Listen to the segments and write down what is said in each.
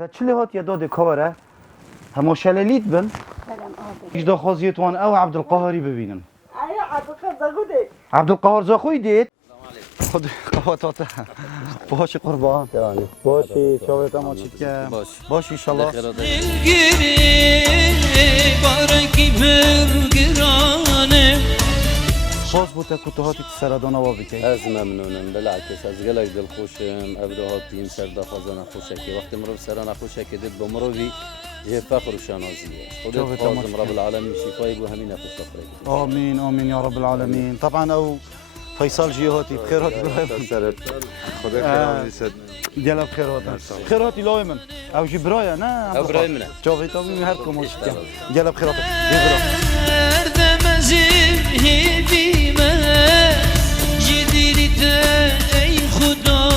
هذا چلی هات یا داده کاره همه شللیت بن ایش دخوازیت وان او عبدالقاهری ببینن عبدالقاهر زاخوی دید خود قواتاته باشی قربان باشی شاورت اما چیت که باشی انشالله خاص بوده کتوهاتی سردان آوا بکی از ممنونم بالعکس از گلک دل خوشم ابروهاتیم سردا خزانه خوشکی وقتی مرو سرانه خوشکی دید با مروی یه فخر و شانازیه خودت خازم رب العالمین شفای بو همین خوش بخیر آمین آمین یا رب العالمین طبعا او فیصل جیهاتی بخیرات سرت خدا خیرانی صد جلب خیرات خیراتی لای من او جی برایا نه او برای منه جاوی تاوی هر کموش جلب خیرات ای خدا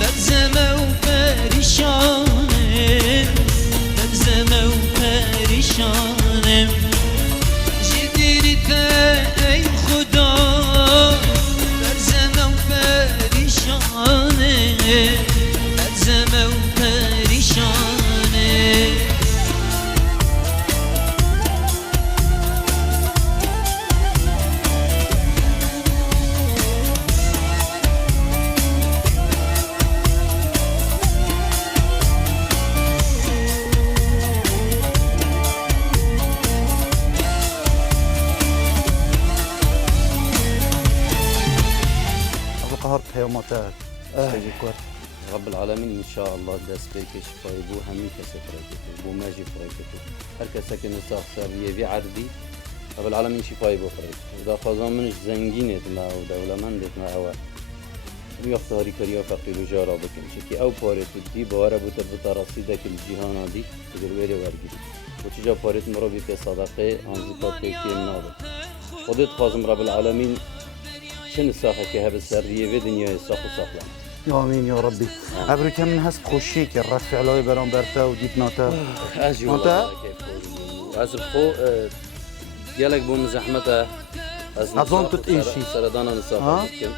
بزمه و پریشانه بزمه و پریشانه جدیریت ای خدا بزمه و پریشانه بزمه و پریشانه قهر پیامات سجی کرد رب العالمین ان شاء الله دست بکش شفای بو همین کسی فرایکت بو ماجی فرایکت هر کسی که نساخ سریه بی عردی رب العالمین شفای بو فرایکت دا خازان منش زنگینت ما و دولمندت ما اول یختاری کریا فقیر و جارا بکن چکی او پارت دی باره بوده بوده رصیده که الجهان دی دلویری ورگیری و چجا پارت مرا بی صدقه آنزیکات که نابد خودت خازم رب العالمین چه ساخه که هب سریه و دنیای ساخ و ساخلم آمین یا ربی ابرو که من هست خوشی که رفع علای برام برتا و دیت ناتا از جواب از خو گلک بون زحمته از آن توت ایشی سردانا نساخه کن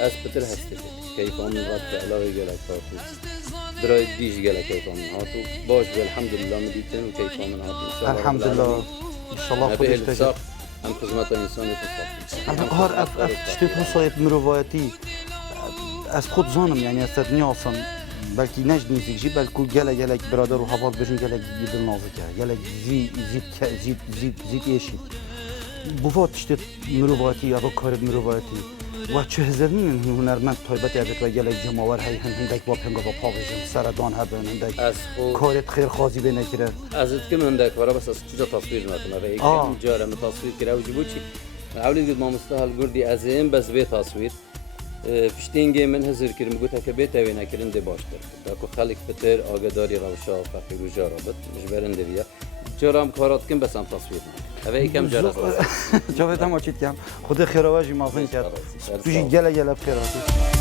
از پتر هستی کیف آن رفع علای گلک هاتو برای دیش گلک کیف آن هاتو باش بالحمدلله مدیتن و کیف آن هاتو الحمدلله انشالله خودش تجد هم خدمت انسانی تصفیق عبدالقاهر اف تشتیت حصایت مروایتی از خود زانم یعنی از نیاسم بلکی نجد نیزیک جی بلکو گله برادر و حفاظ بجن گله دل نازکه گله زید ایشی بوفات تشتیت مروایتی یا کارت مروایتی و چه هزارنی من هنرمند تایبت عدت و گله جماور های هندک با پنگا با پاویجن سردان هبن هندک کارت خیر خازی به نکره از ات که هندک کارا بس از چیزا تصویر نکنه و یکم جاره تصویر کرده و جبوچی اولی گفت ما مستحل گردی از این بس به تصویر پشتینگی من هزار کردم گفت که بیت اوی نکردن دی باش کرد که خالق پتر آگداری روشا و فقیر و جارابت مجبرن دویا جارام کارات کن بس هم تصویر نکنه اوی یکم جاره جاوید هم آچید کم خود خیرواجی مافین کرد توی گله بخیراتی